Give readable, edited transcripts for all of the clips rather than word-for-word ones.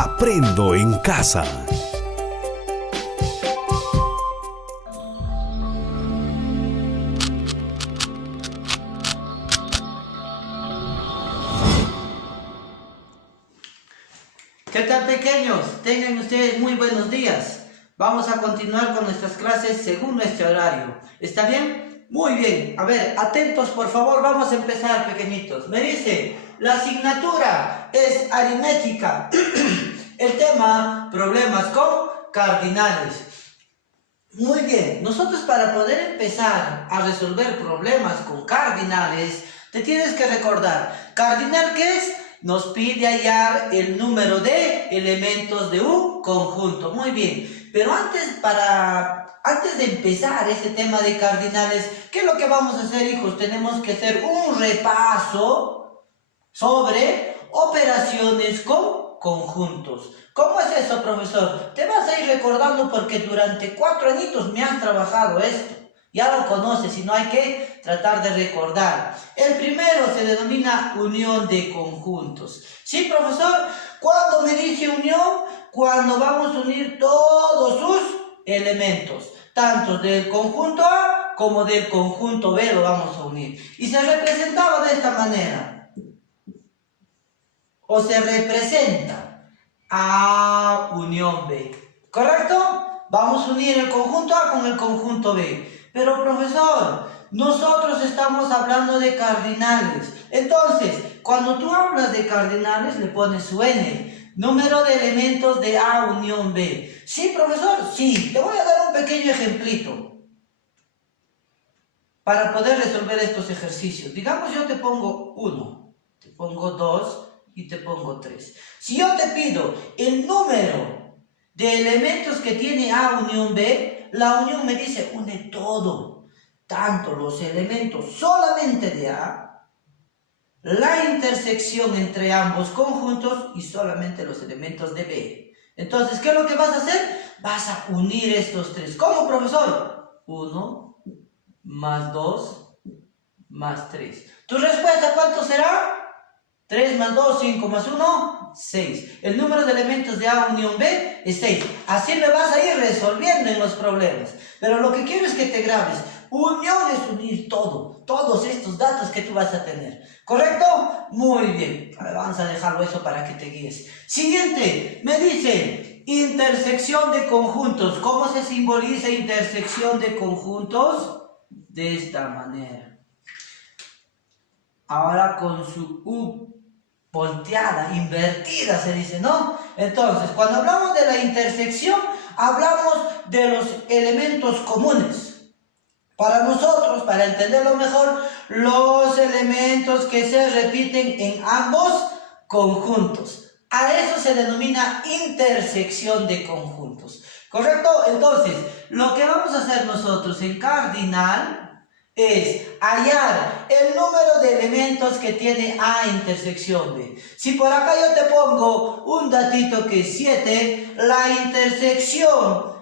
Aprendo en casa. ¿Qué tal, pequeños? Tengan ustedes muy buenos días. Vamos a continuar con nuestras clases según nuestro horario. ¿Está bien? Muy bien. A ver, atentos por favor, vamos a empezar, pequeñitos. Me dice, la asignatura es aritmética. El tema, problemas con cardinales. Muy bien, nosotros para poder empezar a resolver problemas con cardinales, te tienes que recordar, ¿cardinal qué es? Nos pide hallar el número de elementos de un conjunto. Muy bien, pero antes de empezar este tema de cardinales, ¿qué es lo que vamos a hacer, hijos? Tenemos que hacer un repaso sobre operaciones con conjuntos. ¿Cómo es eso, profesor? Te vas a ir recordando porque durante 4 añitos me has trabajado esto. Ya lo conoces y no hay que tratar de recordar. El primero se denomina unión de conjuntos. ¿Sí, profesor? ¿Cuándo me dice unión? Cuando vamos a unir todos sus elementos. Tanto del conjunto A como del conjunto B lo vamos a unir. Y se representaba de esta manera. O se representa A unión B. ¿Correcto? Vamos a unir el conjunto A con el conjunto B. Pero profesor, nosotros estamos hablando de cardinales. Entonces, cuando tú hablas de cardinales, le pones su n. Número de elementos de A unión B. ¿Sí, profesor? Sí. Te voy a dar un pequeño ejemplito para poder resolver estos ejercicios. Digamos, yo te pongo 1, te pongo 2 y te pongo 3. Si yo te pido el número de elementos que tiene A unión B, la unión me dice une todo, tanto los elementos solamente de A, la intersección entre ambos conjuntos y solamente los elementos de B. Entonces, ¿qué es lo que vas a hacer? Vas a unir estos tres. ¿Cómo, profesor? 1 más 2 más 3. ¿Tu respuesta cuánto será? 3 más 2, 5 más 1, 6. El número de elementos de A unión B es 6. Así me vas a ir resolviendo en los problemas. Pero lo que quiero es que te grabes. Unión es unir todo. Todos estos datos que tú vas a tener. ¿Correcto? Muy bien. Vamos a dejarlo eso para que te guíes. Siguiente. Me dice intersección de conjuntos. ¿Cómo se simboliza intersección de conjuntos? De esta manera. Ahora con su U volteada, invertida se dice, ¿no? Entonces, cuando hablamos de la intersección, hablamos de los elementos comunes. Para nosotros, para entenderlo mejor, los elementos que se repiten en ambos conjuntos. A eso se denomina intersección de conjuntos. ¿Correcto? Entonces, lo que vamos a hacer nosotros en cardinal es hallar el número de elementos que tiene A intersección B. Si por acá yo te pongo un datito que es 7, la intersección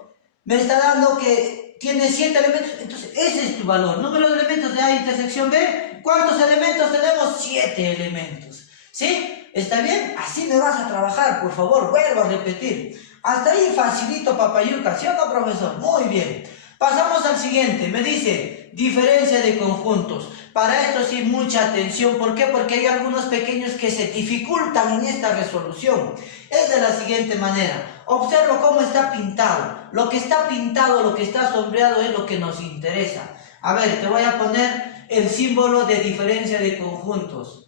me está dando que tiene 7 elementos, entonces ese es tu valor. Número de elementos de A intersección B, ¿cuántos elementos tenemos? 7 elementos. ¿Sí? ¿Está bien? Así me vas a trabajar, por favor, vuelvo a repetir. Hasta ahí facilito, papayuca, ¿sí o no, profesor? Muy bien. Pasamos al siguiente, me dice diferencia de conjuntos. Para esto sí mucha atención, ¿por qué? Porque hay algunos pequeños que se dificultan en esta resolución. Es de la siguiente manera, observo cómo está pintado. Lo que está pintado, lo que está sombreado es lo que nos interesa. A ver, te voy a poner el símbolo de diferencia de conjuntos.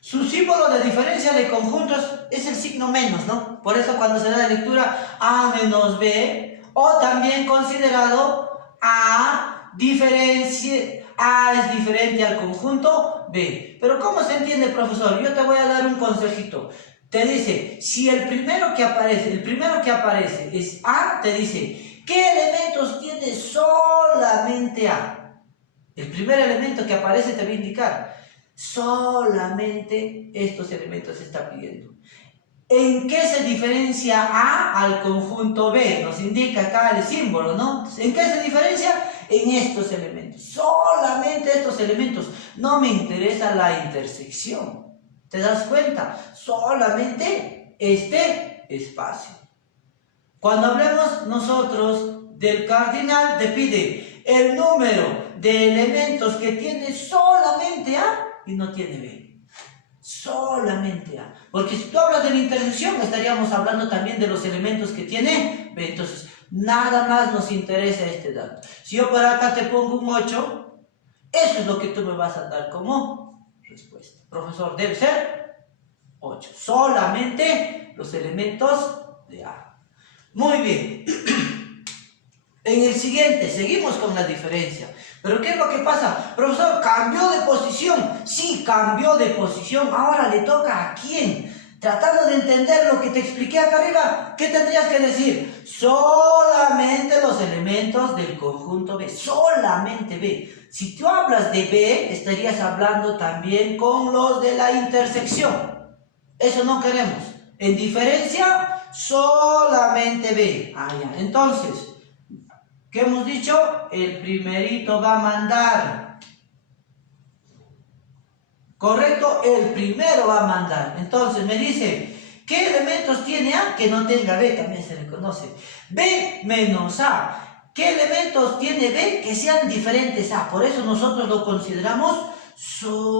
Su símbolo de diferencia de conjuntos es el signo menos, ¿no? Por eso cuando se da la lectura A menos B, o también considerado A es diferente al conjunto B. Pero ¿cómo se entiende, profesor? Yo te voy a dar un consejito. Te dice, si el primero que aparece es A, te dice, ¿qué elementos tiene solamente A? El primer elemento que aparece te va a indicar. Solamente estos elementos se está pidiendo. ¿En qué se diferencia A al conjunto B? Nos indica acá el símbolo, ¿no? ¿En qué se diferencia? En estos elementos. Solamente estos elementos. No me interesa la intersección. ¿Te das cuenta? Solamente este espacio. Cuando hablemos nosotros del cardinal, te pide el número de elementos que tiene solamente A y no tiene B. Solamente A. Porque si tú hablas de la intersección, estaríamos hablando también de los elementos que tiene B. Entonces, nada más nos interesa este dato. Si yo por acá te pongo un 8, eso es lo que tú me vas a dar como respuesta. Profesor, debe ser 8. Solamente los elementos de A. Muy bien. En el siguiente, seguimos con la diferencia. ¿Pero qué es lo que pasa? Profesor, cambió de posición. Sí, cambió de posición. Ahora le toca a quién. Tratando de entender lo que te expliqué acá arriba, ¿qué tendrías que decir? Solamente los elementos del conjunto B. Solamente B. Si tú hablas de B, estarías hablando también con los de la intersección. Eso no queremos. En diferencia, solamente B. Ah, ya. Entonces, ¿qué hemos dicho? El primerito va a mandar. ¿Correcto? El primero va a mandar. Entonces me dice, ¿qué elementos tiene A que no tenga B? También se le conoce. B menos A. ¿Qué elementos tiene B que sean diferentes a? Por eso nosotros lo consideramos solamente.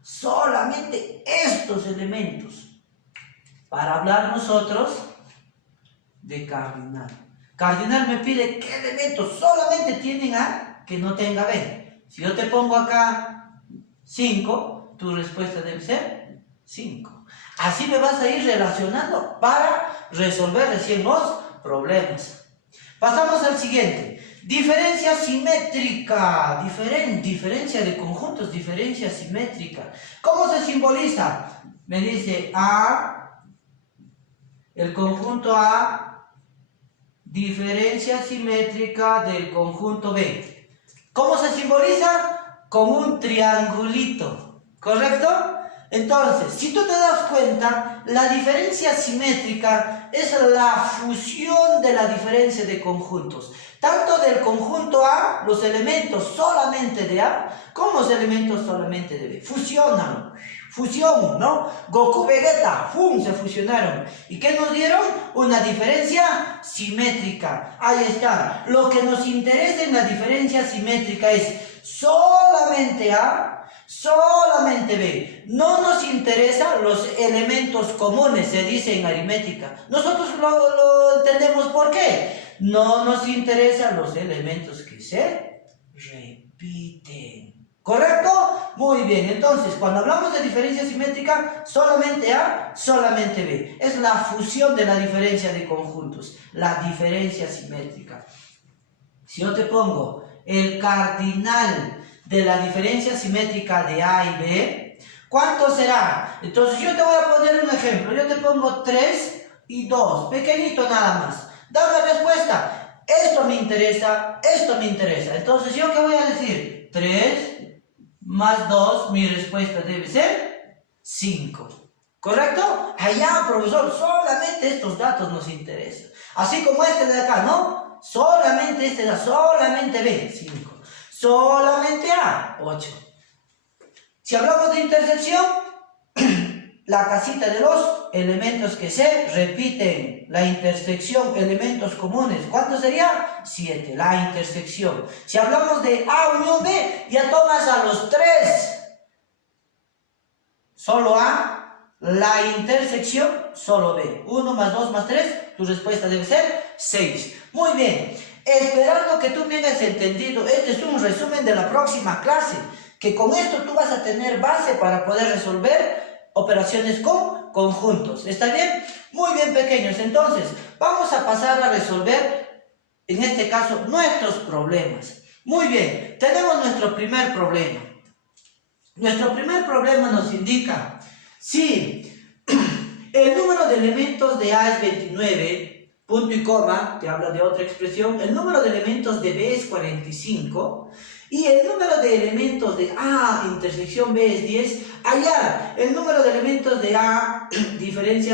Solamente estos elementos. Para hablar nosotros de cardinal. Cardinal me pide qué elementos solamente tienen A que no tenga B. Si yo te pongo acá 5, tu respuesta debe ser 5. Así me vas a ir relacionando para resolver recién los problemas. Pasamos al siguiente. Diferencia simétrica. Diferencia de conjuntos, diferencia simétrica. ¿Cómo se simboliza? Me dice A. El conjunto A, diferencia simétrica del conjunto B. ¿Cómo se simboliza? Con un triangulito, ¿correcto? Entonces, si tú te das cuenta, la diferencia simétrica es la fusión de la diferencia de conjuntos. Tanto del conjunto A, los elementos solamente de A, como los elementos solamente de B. Fusionan. Fusión, ¿no? Goku, Vegeta, ¡fum! Se fusionaron. ¿Y qué nos dieron? Una diferencia simétrica. Ahí está. Lo que nos interesa en la diferencia simétrica es solamente A, solamente B. No nos interesan los elementos comunes, se dice en aritmética. Nosotros lo entendemos por qué. No nos interesan los elementos que se repiten. ¿Correcto? Muy bien. Entonces, cuando hablamos de diferencia simétrica, solamente A, solamente B. Es la fusión de la diferencia de conjuntos. La diferencia simétrica. Si yo te pongo el cardinal de la diferencia simétrica de A y B, ¿cuánto será? Entonces, yo te voy a poner un ejemplo. Yo te pongo 3 y 2. Pequeñito nada más. Dame respuesta. Esto me interesa, esto me interesa. Entonces, ¿yo qué voy a decir? 3 más 2, mi respuesta debe ser 5. ¿Correcto? Allá, profesor, solamente estos datos nos interesan. Así como este de acá, ¿no? Solamente este da, solamente B, 5. Solamente A, 8. Si hablamos de intersección, la casita de los elementos que se repiten, la intersección, elementos comunes, ¿cuánto sería? 7, la intersección. Si hablamos de A unión B, ya tomas a los 3. Solo A, la intersección, solo B. 1 más 2 más 3, tu respuesta debe ser 6. Muy bien, esperando que tú me hayas entendido, este es un resumen de la próxima clase, que con esto tú vas a tener base para poder resolver operaciones con conjuntos. ¿Está bien? Muy bien, pequeños. Entonces, vamos a pasar a resolver, en este caso, nuestros problemas. Muy bien, tenemos nuestro primer problema. Nuestro primer problema nos indica si el número de elementos de A es 29, punto y coma, que habla de otra expresión, el número de elementos de B es 45, y el número de elementos de A intersección B es 10, hallar el número de elementos de A diferente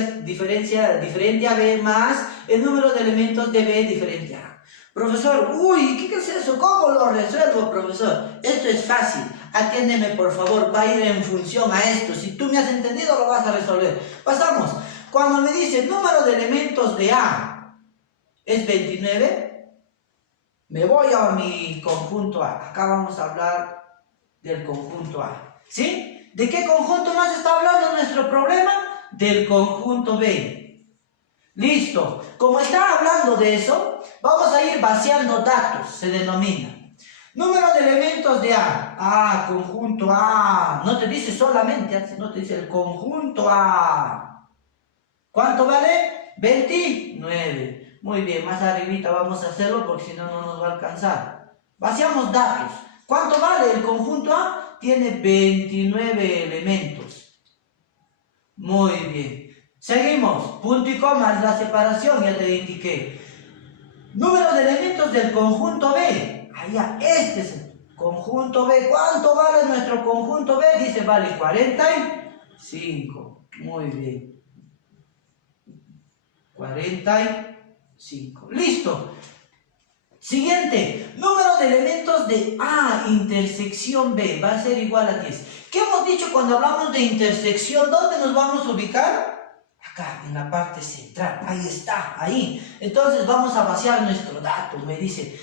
a B más el número de elementos de B diferente a A. Profesor, uy, ¿qué es eso? ¿Cómo lo resuelvo, profesor? Esto es fácil. Atiéndeme, por favor, va a ir en función a esto. Si tú me has entendido, lo vas a resolver. Pasamos. Cuando me dice número de elementos de A es 29, me voy a mi conjunto A. Acá vamos a hablar del conjunto A. ¿Sí? ¿De qué conjunto más está hablando nuestro problema? Del conjunto B. Listo. Como está hablando de eso, vamos a ir vaciando datos, se denomina. Número de elementos de A. A, conjunto A. No te dice solamente, no te dice el conjunto A. ¿Cuánto vale? 29. Muy bien, más arribita vamos a hacerlo porque si no, no nos va a alcanzar. Vaciamos datos. ¿Cuánto vale el conjunto A? Tiene 29 elementos. Muy bien. Seguimos. Punto y coma, la separación, ya te indiqué. Número de elementos del conjunto B. Allá, este es el conjunto B. ¿Cuánto vale nuestro conjunto B? Dice, vale 45. Muy bien. 45. Listo. Siguiente. Número de elementos de A intersección B va a ser igual a 10. ¿Qué hemos dicho cuando hablamos de intersección? ¿Dónde nos vamos a ubicar? Acá, en la parte central. Ahí está, ahí. Entonces vamos a vaciar nuestro dato. Me dice,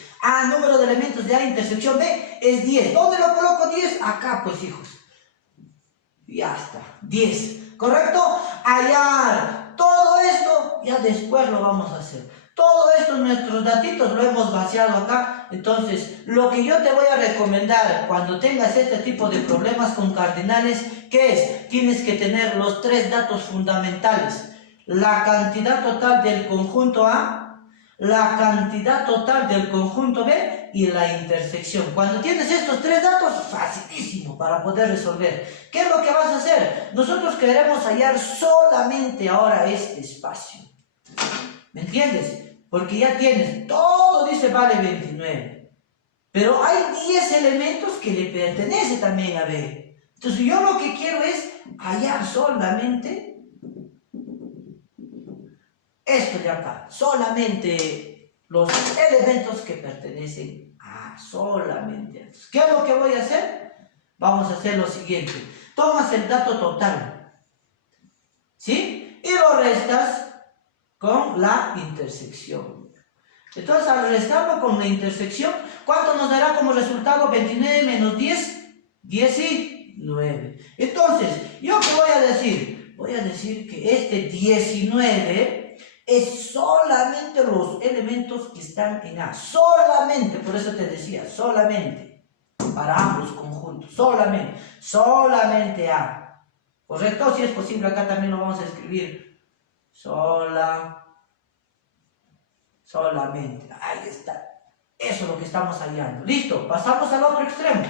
número de elementos de A intersección B es 10. ¿Dónde lo coloco 10? Acá, pues, hijos. Ya está, 10. ¿Correcto? Hallar. Todo esto, ya después lo vamos a hacer. Todo esto, nuestros datitos, lo hemos vaciado acá. Entonces, lo que yo te voy a recomendar cuando tengas este tipo de problemas con cardinales, ¿qué es? Tienes que tener los 3 datos fundamentales. La cantidad total del conjunto A, la cantidad total del conjunto B y la intersección. Cuando tienes estos 3 datos, facilísimo para poder resolver. ¿Qué es lo que vas a hacer? Nosotros queremos hallar solamente ahora este espacio. ¿Me entiendes? Porque ya tienes, todo dice vale 29. Pero hay 10 elementos que le pertenecen también a B. Entonces yo lo que quiero es hallar solamente esto de acá. Solamente los elementos que pertenecen a solamente estos. ¿Qué es lo que voy a hacer? Vamos a hacer lo siguiente. Tomas el dato total, ¿sí? Y lo restas con la intersección. Entonces, al restarlo con la intersección, ¿cuánto nos dará como resultado? 29 menos 10, 19. Entonces, ¿yo qué voy a decir? Voy a decir que este 19 es solamente los elementos que están en A. Solamente, por eso te decía, solamente. Para ambos conjuntos, solamente A. ¿Correcto? Si es posible, acá también lo vamos a escribir. Solamente. Ahí está. Eso es lo que estamos hallando. Listo. Pasamos al otro extremo.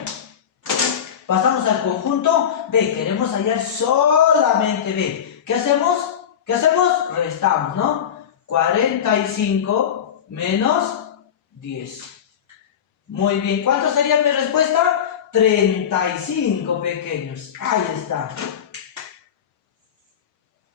Pasamos al conjunto B. Queremos hallar solamente B. ¿Qué hacemos? Restamos, ¿no? 45 menos 10. Muy bien. ¿Cuánto sería mi respuesta? 35 pequeños. Ahí está.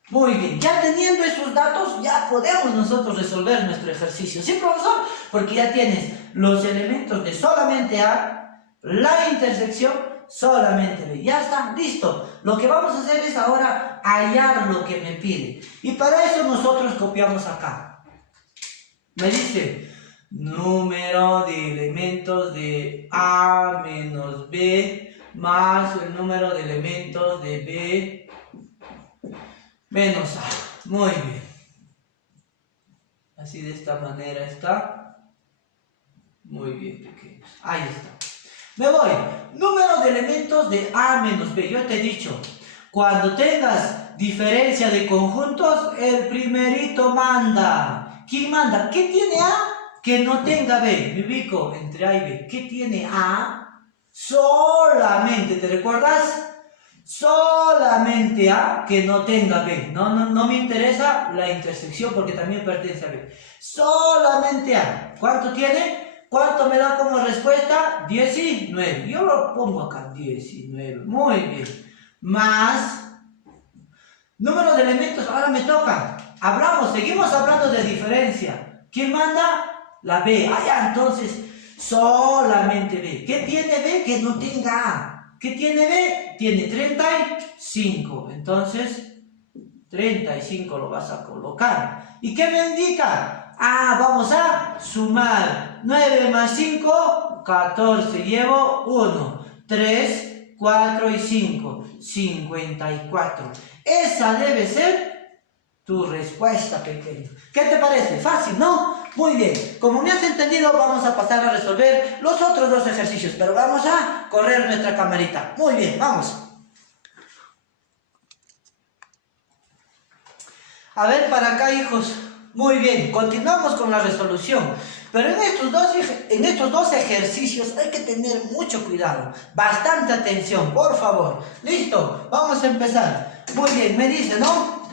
Muy bien, ya teniendo esos datos, ya podemos nosotros resolver nuestro ejercicio. ¿Sí, profesor? Porque ya tienes los elementos de solamente A, la intersección, solamente B. Ya está, listo. Lo que vamos a hacer es ahora hallar lo que me pide. Y para eso nosotros copiamos acá. Me dice, número de elementos de A menos B más el número de elementos de B menos A. Muy bien. Así de esta manera está. Muy bien, pequeños. Ahí está. Me voy. Número de elementos de A menos B. Yo te he dicho, cuando tengas diferencia de conjuntos, el primerito manda. ¿Quién manda? ¿Qué tiene A que no tenga B? Me ubico entre A y B. ¿Qué tiene A? Solamente, ¿te recuerdas? Solamente A que no tenga B. No me interesa la intersección porque también pertenece a B. Solamente A. ¿Cuánto tiene? ¿Cuánto me da como respuesta? 19. Yo lo pongo acá, 19. Muy bien. Más número de elementos. Ahora me toca. Seguimos hablando de diferencia. ¿Quién manda? La B. Ya, entonces, solamente B. ¿Qué tiene B? Que no tenga A. ¿Qué tiene B? Tiene 35. Entonces, 35 lo vas a colocar. ¿Y qué me indica? Vamos a sumar. 9 más 5, 14. Llevo 1, 3, 4 y 5. 54. Esa debe ser tu respuesta, pequeño. ¿Qué te parece? Fácil, ¿no? Muy bien. Como me has entendido, vamos a pasar a resolver los otros dos ejercicios. Pero vamos a correr nuestra camarita. Muy bien, vamos. A ver, para acá, hijos. Muy bien, continuamos con la resolución. Pero en estos dos ejercicios hay que tener mucho cuidado. Bastante atención, por favor. ¿Listo? Vamos a empezar. Muy bien, me dice, ¿no?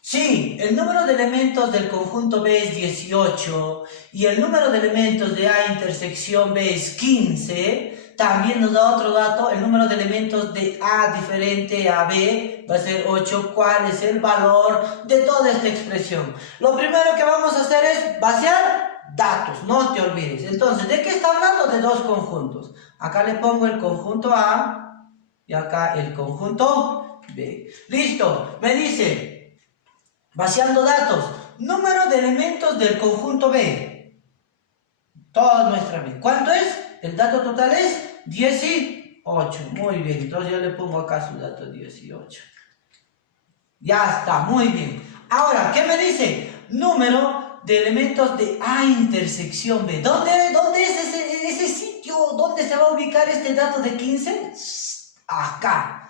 Sí, el número de elementos del conjunto B es 18 y el número de elementos de A intersección B es 15. También nos da otro dato, el número de elementos de A diferente a B va a ser 8. ¿Cuál es el valor de toda esta expresión? Lo primero que vamos a hacer es vaciar datos, no te olvides. Entonces, ¿de qué está hablando? De dos conjuntos. Acá le pongo el conjunto A y acá el conjunto B. Listo, me dice, vaciando datos, número de elementos del conjunto B. Toda nuestra B. ¿Cuánto es? El dato total es 18. Muy bien, entonces yo le pongo acá su dato 18. Ya está, muy bien. Ahora, ¿qué me dice? Número de elementos de A intersección B. ¿Dónde es ese sitio? ¿Dónde se va a ubicar este dato de 15? Acá.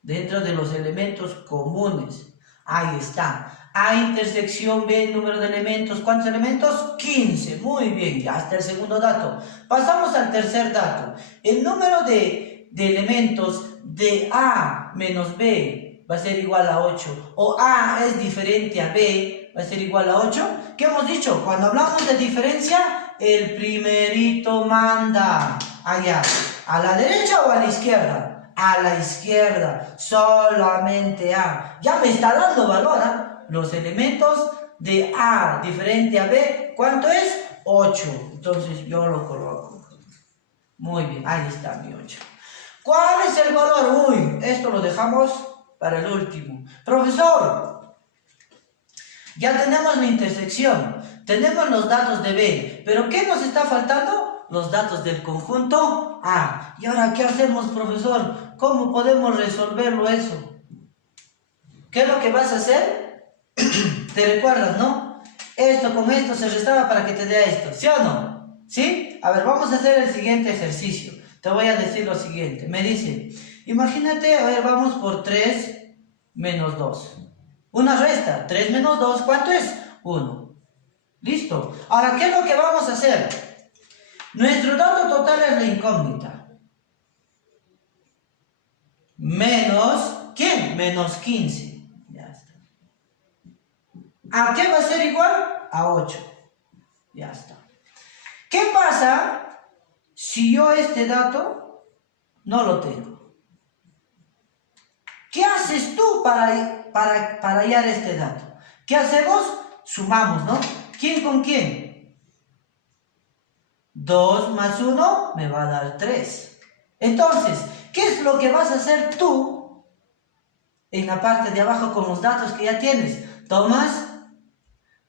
Dentro de los elementos comunes. Ahí está. A intersección B, número de elementos. ¿Cuántos elementos? 15. Muy bien, ya está el segundo dato. Pasamos al tercer dato. El número de elementos de A menos B va a ser igual a 8. O A es diferente a B, va a ser igual a 8. ¿Qué hemos dicho? Cuando hablamos de diferencia, el primerito manda. Allá. ¿A la derecha o a la izquierda? A la izquierda. Solamente A. Ya me está dando valor, ¿eh? Los elementos de A diferente a B, ¿cuánto es? 8. Entonces yo lo coloco. Muy bien, ahí está mi 8. ¿Cuál es el valor? Uy, esto lo dejamos para el último. Profesor, ya tenemos la intersección, tenemos los datos de B, pero ¿qué nos está faltando? Los datos del conjunto A. ¿Y ahora qué hacemos, profesor? ¿Cómo podemos resolverlo eso? ¿Qué es lo que vas a hacer? ¿Te recuerdas, no? Esto con esto se restaba para que te dé esto, ¿sí o no? ¿Sí? A ver, vamos a hacer el siguiente ejercicio. Te voy a decir lo siguiente. Me dice, imagínate, a ver, vamos por 3 menos 2. Una resta, 3 menos 2, ¿cuánto es? 1. ¿Listo? Ahora, ¿qué es lo que vamos a hacer? Nuestro dato total es la incógnita. Menos, ¿quién? Menos 15. ¿A qué va a ser igual? A 8. Ya está. ¿Qué pasa si yo este dato no lo tengo? ¿Qué haces tú para hallar este dato? ¿Qué hacemos? Sumamos, ¿no? ¿Quién con quién? 2 más 1 me va a dar 3. Entonces, ¿qué es lo que vas a hacer tú en la parte de abajo con los datos que ya tienes? Tomas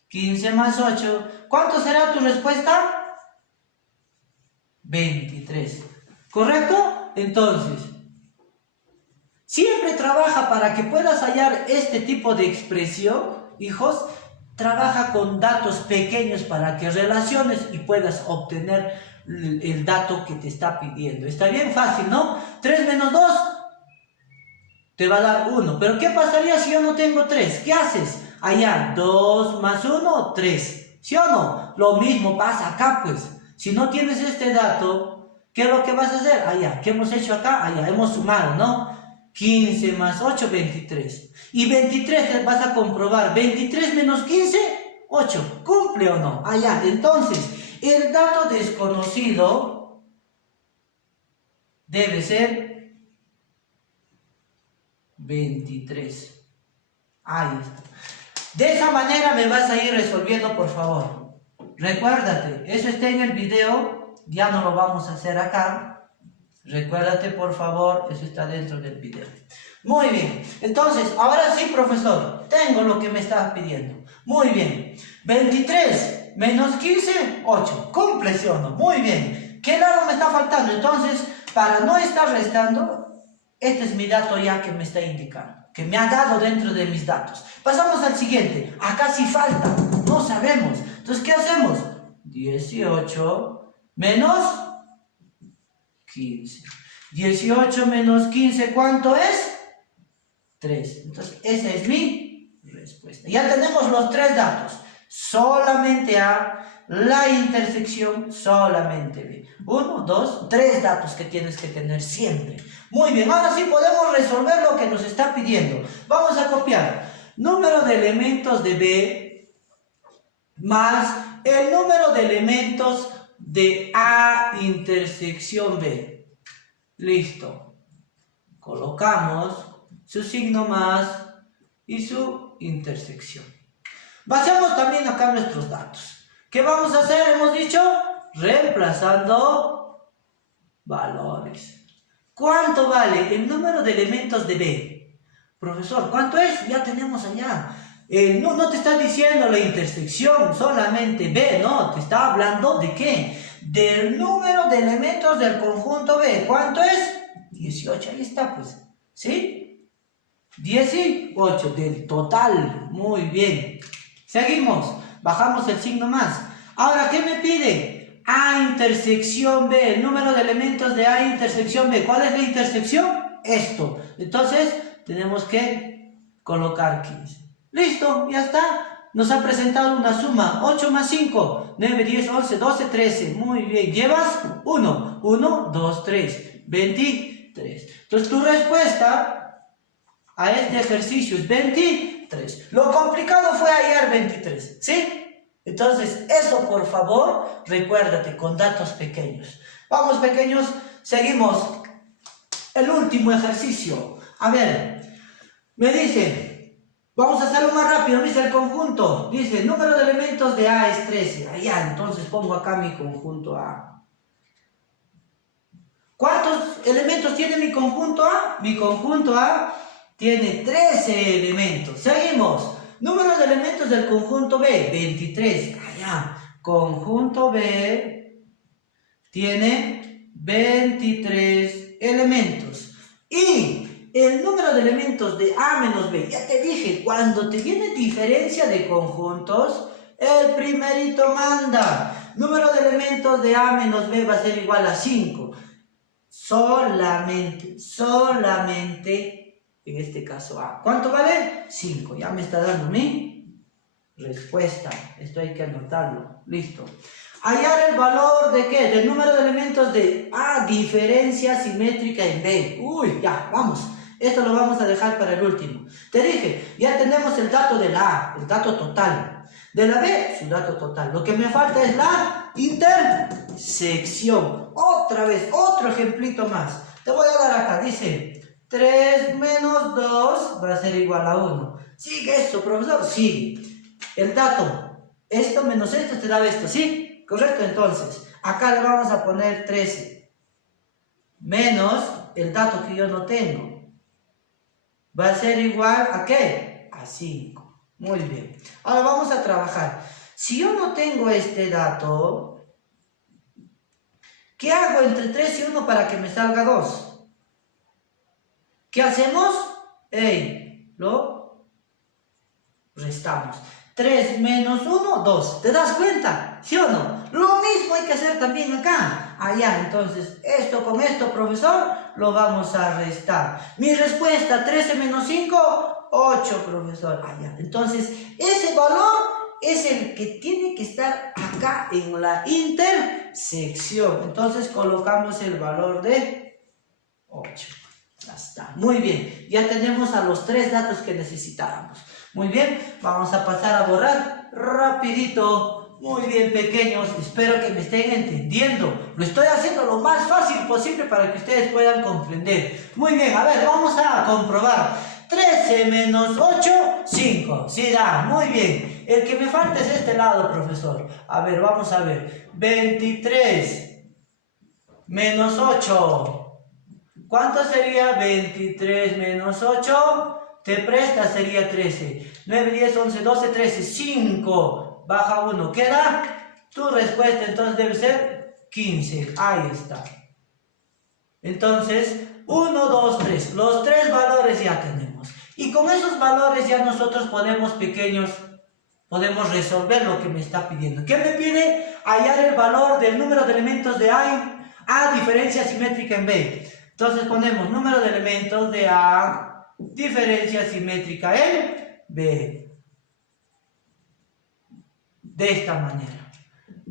15 más 8. ¿Cuánto será tu respuesta? 23. ¿Correcto? Entonces, siempre trabaja para que puedas hallar este tipo de expresión, hijos. Trabaja con datos pequeños para que relaciones y puedas obtener el dato que te está pidiendo. Está bien fácil, ¿no? 3 menos 2 te va a dar 1. Pero ¿qué pasaría si yo no tengo 3? ¿Qué haces? Allá, 2 más 1, 3. ¿Sí o no? Lo mismo pasa acá, pues. Si no tienes este dato, ¿qué es lo que vas a hacer? Allá, ¿qué hemos hecho acá? Allá, hemos sumado, ¿no? 15 más 8, 23. Y 23 vas a comprobar. 23 menos 15, 8. ¿Cumple o no? Allá, entonces, El dato desconocido debe ser 23. Ahí está. De esa manera me vas a ir resolviendo, por favor. Recuérdate, eso está en el video, ya no lo vamos a hacer acá. Recuérdate, por favor, eso está dentro del video. Muy bien, entonces, ahora sí, profesor, tengo lo que me estabas pidiendo. Muy bien, 23 menos 15, 8. ¿Cumple, sí o no? Muy bien. ¿Qué lado me está faltando? Entonces, para no estar restando, este es mi dato ya que me está indicando, que me ha dado dentro de mis datos. Pasamos al siguiente. Acá sí falta, no sabemos. Entonces, ¿qué hacemos? 18 menos 15. 18 menos 15, ¿cuánto es? 3. Entonces, esa es mi respuesta. Ya tenemos los tres datos. Solamente A, la intersección, solamente B. 1, 2, 3 datos que tienes que tener siempre. Muy bien, ahora sí podemos resolver lo que nos está pidiendo. Vamos a copiar número de elementos de B más el número de elementos de A intersección B. Listo. Colocamos su signo más y su intersección. Vaciamos también acá nuestros datos. ¿Qué vamos a hacer? Hemos dicho reemplazando valores. ¿Cuánto vale el número de elementos de B? Profesor, ¿cuánto es? Ya tenemos allá. No te está diciendo la intersección, solamente B, no. Te está hablando ¿de qué? Del número de elementos del conjunto B. ¿Cuánto es? 18, ahí está pues. ¿Sí? 18 del total. Muy bien. Seguimos. Bajamos el signo más. Ahora, ¿qué me pide? A intersección B. El número de elementos de A intersección B. ¿Cuál es la intersección? Esto. Entonces, tenemos que colocar 15. Listo, ya está. Nos ha presentado una suma. 8 más 5. 9, 10, 11, 12, 13. Muy bien. Llevas 1. 1, 2, 3. 23. Entonces, tu respuesta a este ejercicio es 23. Lo complicado fue hallar 23. ¿Sí? Entonces, eso por favor, recuérdate, con datos pequeños. Vamos, pequeños, seguimos. El último ejercicio. A ver, me dice, vamos a hacerlo más rápido, dice el conjunto. Dice, el número de elementos de A es 13. Allá, entonces pongo acá mi conjunto A. ¿Cuántos elementos tiene mi conjunto A? Mi conjunto A tiene 13 elementos. Seguimos. Número de elementos del conjunto B, 23. Allá. Conjunto B tiene 23 elementos. Y el número de elementos de A menos B, ya te dije, cuando te viene diferencia de conjuntos, el primerito manda. Número de elementos de A menos B va a ser igual a 5. Solamente, en este caso A. ¿Cuánto vale? 5. Ya me está dando mi respuesta. Esto hay que anotarlo. Listo. Hallar el valor de ¿qué? Del número de elementos de A, diferencia simétrica en B. Uy, ya, vamos. Esto lo vamos a dejar para el último. Te dije, ya tenemos el dato de la A, el dato total. De la B, su dato total. Lo que me falta es la intersección. Otra vez, otro ejemplito más. Te voy a dar acá, dice 3 menos 2 va a ser igual a 1. ¿Sigue esto, profesor? Sigue. El dato, esto menos esto te da esto, ¿sí? Correcto, entonces, acá le vamos a poner 13. Menos el dato que yo no tengo. Va a ser igual a ¿qué? A 5. Muy bien. Ahora vamos a trabajar. Si yo no tengo este dato, ¿qué hago entre 3 y 1 para que me salga 2? ¿Qué hacemos? Lo restamos. 3 menos 1, 2. ¿Te das cuenta? ¿Sí o no? Lo mismo hay que hacer también acá. Allá, entonces, esto con esto, profesor, lo vamos a restar. Mi respuesta, 13 menos 5, 8, profesor. Allá. Entonces, ese valor es el que tiene que estar acá en la intersección. Entonces, colocamos el valor de 8. Ya está. Muy bien. Ya tenemos a los 3 datos que necesitábamos. Muy bien. Vamos a pasar a borrar rapidito Muy bien, pequeños, espero que me estén entendiendo. Lo estoy haciendo lo más fácil posible para que ustedes puedan comprender. Muy bien, a ver, vamos a comprobar. 13 menos 8, 5. Sí da, muy bien. El que me falta es este lado, profesor. A ver, vamos a ver. 23 menos 8. ¿Cuánto sería 23 menos 8? Te presta, sería 13. 9, 10, 11, 12, 13. 5. Baja 1. ¿Queda? Tu respuesta entonces debe ser 15. Ahí está. Entonces, 1, 2, 3. Los tres valores ya tenemos. Y con esos valores ya nosotros podemos resolver lo que me está pidiendo. ¿Qué me pide? Hallar el valor del número de elementos de A diferencia simétrica en B. Entonces ponemos número de elementos de A, diferencia simétrica en B. De esta manera.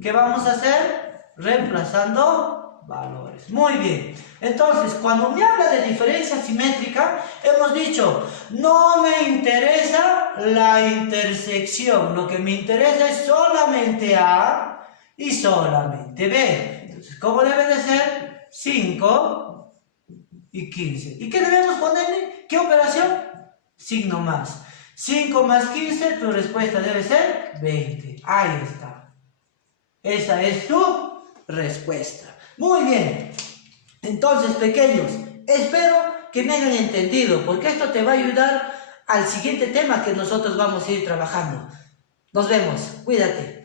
¿Qué vamos a hacer? Reemplazando valores. Muy bien. Entonces, cuando me habla de diferencia simétrica, hemos dicho, no me interesa la intersección. Lo que me interesa es solamente A y solamente B. Entonces, ¿cómo debe de ser? 5 y 15. ¿Y qué debemos ponerle? ¿Qué operación? Signo más. 5 más 15, tu respuesta debe ser 20. Ahí está. Esa es tu respuesta. Muy bien. Entonces, pequeños, espero que me hayan entendido, porque esto te va a ayudar al siguiente tema que nosotros vamos a ir trabajando. Nos vemos. Cuídate.